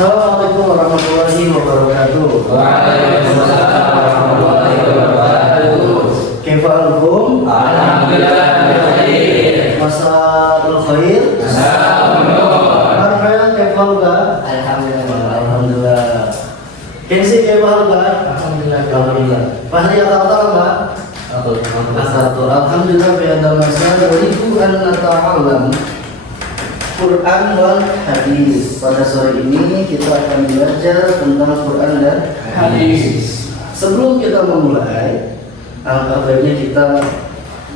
Assalamualaikum warahmatullahi wabarakatuh. Waalaikumsalam warahmatullahi wabarakatuh. Kaifalukum? Alhamdulillah khair. Masalul khair. Assalamualaikum. Marhaban, kaifaluka? Alhamdulillah. Kensi kaifaluka? Alhamdulillah. Fahri al-Qatar, Mbak? Alhamdulillah biadal masal uridu an nata'allam Quran wal hadis. Pada sore ini kita akan belajar tentang Quran dan hadis. Sebelum kita memulai, alangkah baiknya kita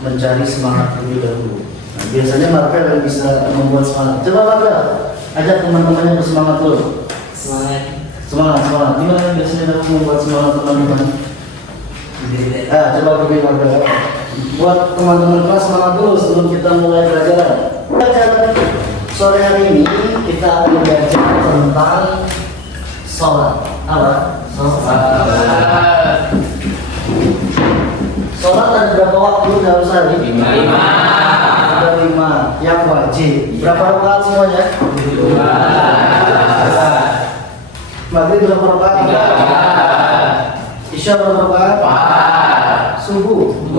mencari semangat terlebih dahulu. Nah, biasanya Marvel yang bisa membuat semangat. Coba Marvel, ajak teman-temannya bersemangat dulu. Semangat. Gimana yang biasanya dapat membuat semangat teman-teman? Coba beri Marvel. Buat teman-teman kelas semangat dulu sebelum kita mulai pelajaran. Sore hari ini kita akan belajar tentang sholat. Apa? Sholat ada berapa waktu dalam sehari? 5. Ada 5 yang wajib. Berapa rakaat semuanya? 2. Maghrib berapa rakaat? 3. Isya berapa rakaat? 4. Subuh? 2.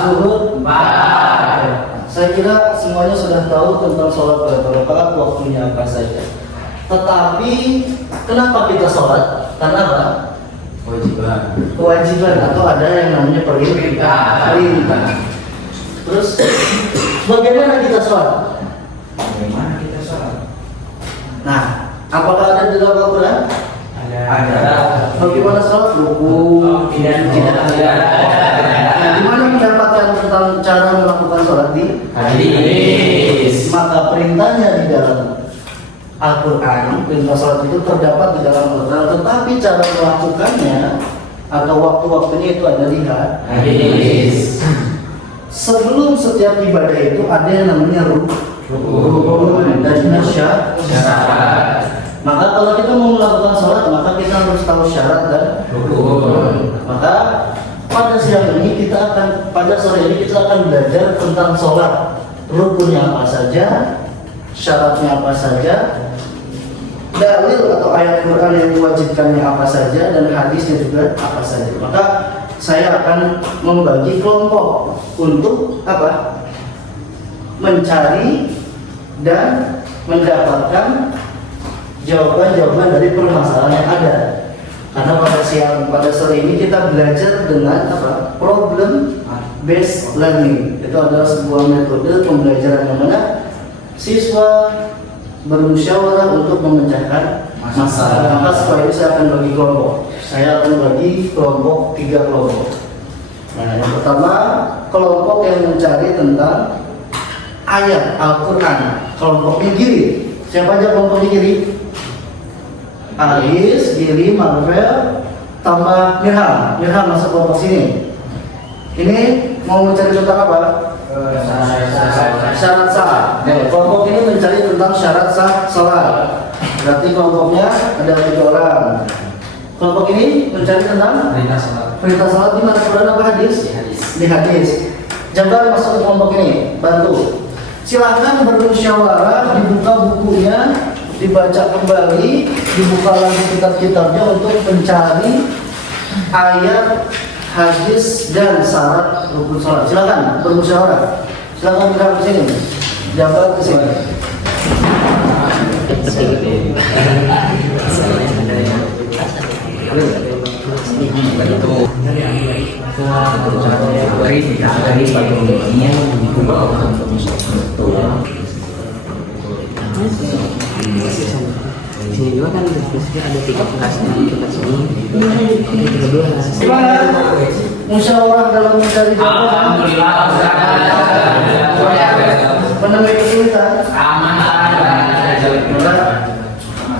Zuhur? 4. Saya kira semuanya sudah tahu tentang sholat berapa rakaat, waktunya apa saja. Tetapi kenapa kita sholat? Karena apa? Kewajiban atau ada yang namanya perintah. Terus bagaimana kita sholat? Nah, apakah ada di dalam Al-Quran? Ada. Bagaimana sholat? Ruku. Tidak. Di mana mendapatkan tentang cara melakukan sholat di Hadis. Maka perintahnya di dalam Al-Quran, perintah sholat itu terdapat di dalam Al-Quran, tetapi cara melakukannya atau waktu-waktunya itu ada di Hadis. Sebelum setiap ibadah itu ada yang namanya rukun dan syarat. Maka kalau kita mau melakukan sholat, maka kita harus tahu syarat dan rukun. Maka pada sore ini kita akan belajar tentang sholat, rukunnya apa saja, syaratnya apa saja, dalil atau ayat Quran yang diwajibkannya apa saja, dan hadisnya juga apa saja. Maka saya akan membagi kelompok untuk apa? Mencari dan mendapatkan jawaban-jawaban dari permasalahan yang ada. Karena pada sore ini kita belajar dengan apa? Problem based learning. Itu adalah sebuah metode pembelajaran yang mana siswa bermusyawarah untuk memecahkan masalah. Maka setelah ini saya akan bagi kelompok. Saya akan bagi kelompok 3 kelompok. Nah, yang pertama kelompok yang mencari tentang ayat Al-Quran. Kelompoknya Giri. Siapa aja kelompoknya Giri? Aris, Giri, Marvel, tambah Mirham. Mirham masuk kelompok sini. Ini mau mencari tentang apa? Syarat sah. Kelompok ini mencari tentang syarat sah salat. Berarti kelompoknya ada 3 orang. Kelompok ini mencari tentang perintah salat di mana? Quran apa hadis? Di hadis. Jabar masuk ke kelompok ini. Bantu. Silahkan bermusyawarah, dibuka bukunya, dibaca kembali, dibuka lagi kitab-kitabnya untuk mencari ayat, hadis, dan syarat rukun salat. Silakan bermusyawarah. Silakan bergerak ke sini. Jabat ke sini. Sini juga kan biasanya ada 3 kelas di tempat sini. Ini 13. Gimana? Musyawarah dalam mencari jawaban. Alhamdulillah. Menemui kesulitan.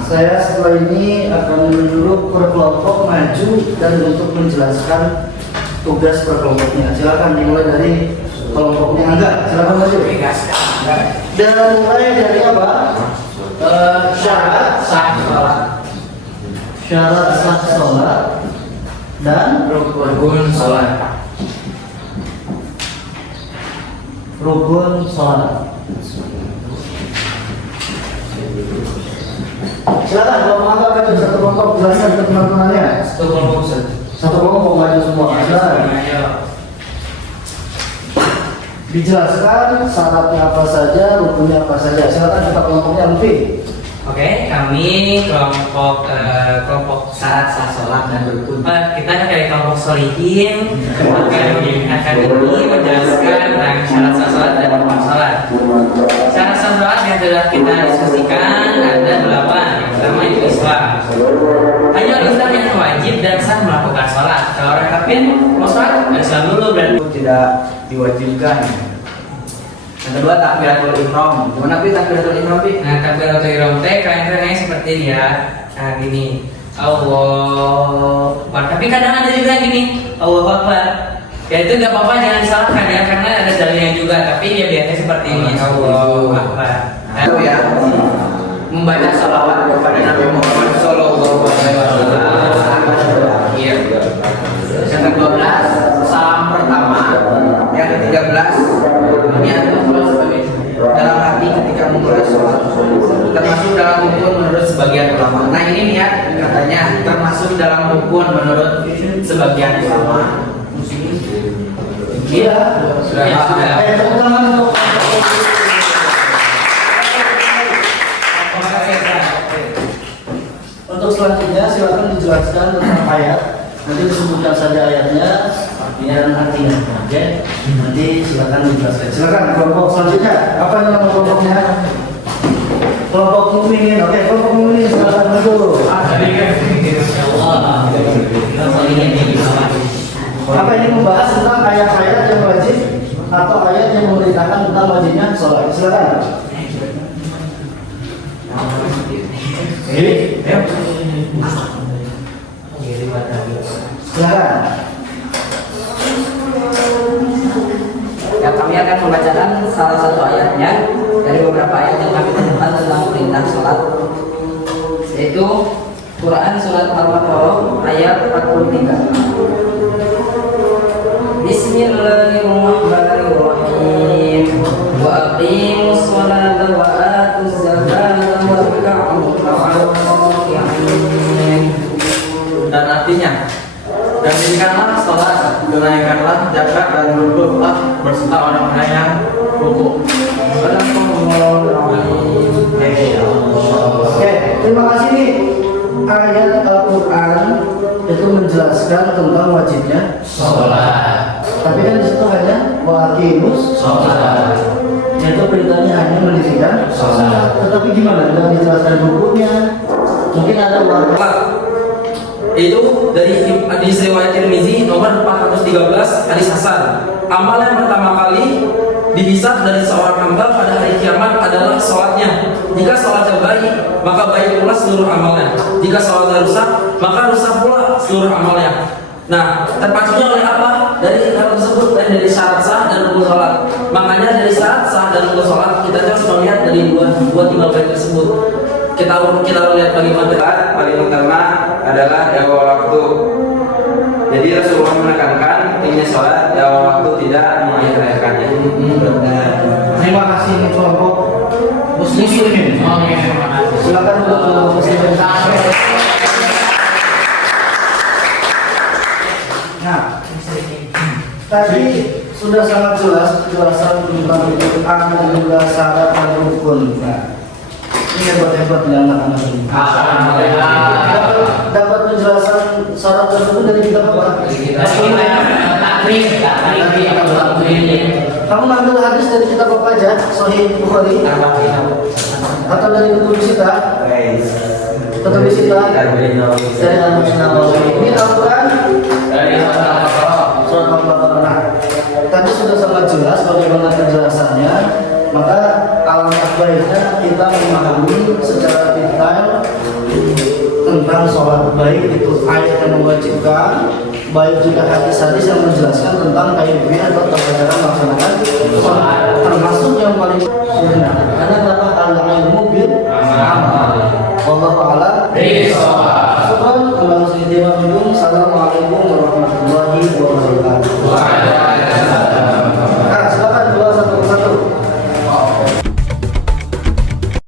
Saya setelah ini akan menurut per kelompok maju dan untuk menjelaskan tugas per kelompoknya. Silakan dimulai dari kelompoknya Angga. Silakan maju. Dan mulai dari apa? Syarat sah sholat dan Rukun sholat. rukun sholat. Silakan kelompok apa baca satu kelompok jelaskan ke teman-temannya. Satu kelompok Ustaz. Satu kelompok maju semua. Silakan. Ayo. Dijelaskan syaratnya apa saja, rukunnya apa saja. Silakan kita kelompoknya Lutfi. Oke, kami kelompok syarat sah sholat dan rukun. Kita dari kelompok solihin akan ini menjelaskan tentang syarat sah sholat dan rukun sholat. Syarat sah sholat yang sudah kita diskusikan ada 8. Yang pertama itu Islam. Hanya Islam yang wajib dan sah melakukan sholat. Kalau orang kafir mau sholat, Islam dulu berarti tidak diwajibkan. Yang kedua takbiratul ihram. Gimana Pi takbiratul ihram Pi? Nah, takbiratul ihram teh keren-kerennya seperti dia. Nah, gini. Allah Akbar. Tapi kadang ada juga gini. Allahu Akbar. Ya itu nggak apa-apa, jangan disalahkan ya, karena ada dalilnya juga. Tapi ya biasanya seperti ini. Allahu Akbar. Itu ya. Membaca salawat kepada Nabi Muhammad Sallallahu Alaihi Wasallam. Iya. Yang ke-12 salam pertama. Yang ke-13 niat dalam hati ketika memulai sholat, termasuk dalam rukun menurut sebagian ulama. Nah ini niat katanya termasuk dalam rukun menurut sebagian ulama. Iya. Sudah. Tepuk tangan untuk Untuk selanjutnya silakan dijelaskan tentang ayat. Nanti disebutkan saja ayatnya dan artinya. Oke. Nanti silakan dijelaskan. Silakan kelompok selanjutnya. Apa nama kelompoknya? Kelompok mukminin. Oke, kelompok mukminin silakan dulu. Apa ini membahas tentang ayat-ayat yang wajib atau ayat yang memberitakan tentang wajibnya sholat? Silakan. Silakan. Ya, kami akan membacakan salah satu ayatnya dari beberapa ayat yang kami temukan tentang perintah sholat, yaitu Quran surat Al-Baqarah ayat 43. Bismillahirrahmanirrahim. Wa aqimus sholata wa atuz zakata warka'u ma'al raki'in. Dan artinya, dan dirikanlah sholat, tunaikanlah zakat dan berdoa berserta orang-orang yang rukuk. Oke, terima kasih nih. Ayat Al-Quran itu menjelaskan tentang wajibnya Sholat. Tapi kan disitu hanya waqimus Sholat. yaitu perintahnya hanya mendirikan Sholat. Tetapi gimana? Tidak dijelaskan hukumnya. Mungkin ada warga. Itu dari hadis riwayat Tirmizi nomor 413 hadis hasan. Amal yang pertama kali dihisab dari seorang hamba pada hari kiamat adalah sholatnya. Jika sholatnya baik, maka baik pula seluruh amalnya. Jika sholatnya rusak, maka rusak pula seluruh amalnya. Nah, terpacunya oleh apa? Dari hal tersebut, dari syarat sah dan rukun sholat. Makanya dari syarat sah dan rukun sholat kita harus melihat dari dua timbal balik tersebut. Kita lihat bagaimana. Paling utama adalah di awal waktu. Jadi Rasulullah menekankan pentingnya sholat di awal waktu, tidak mengakhirkannya. Terima kasih nih kelompok muslimin. Silakan untuk kelompok muslimin. Nah, tadi sudah sangat jelas penjelasan tentang Quran dan juga syarat dan rukun. Nah, ini hebat-hebat ya anak-anak ini. Dapat penjelasan syarat dan rukun dari kitab apa? Kamu ngambil hadis dari kitab apa aja? Sahih Bukhari atau dari Kutub Sita? Kutub Sita dari Al-Nawawi. Ini Al-Quran surat Al-Baqarah. Tadi sudah sangat jelas bagaimana penjelasannya. Maka alangkah baiknya kita memahami secara detail tentang sholat, baik itu ayat yang mewajibkan, baik juga hadis-hadis yang menjelaskan tentang kaifiyah atau cara melaksanakan sholat, termasuk yang paling sunnah. Karena kenapa al-ilmu bil amal.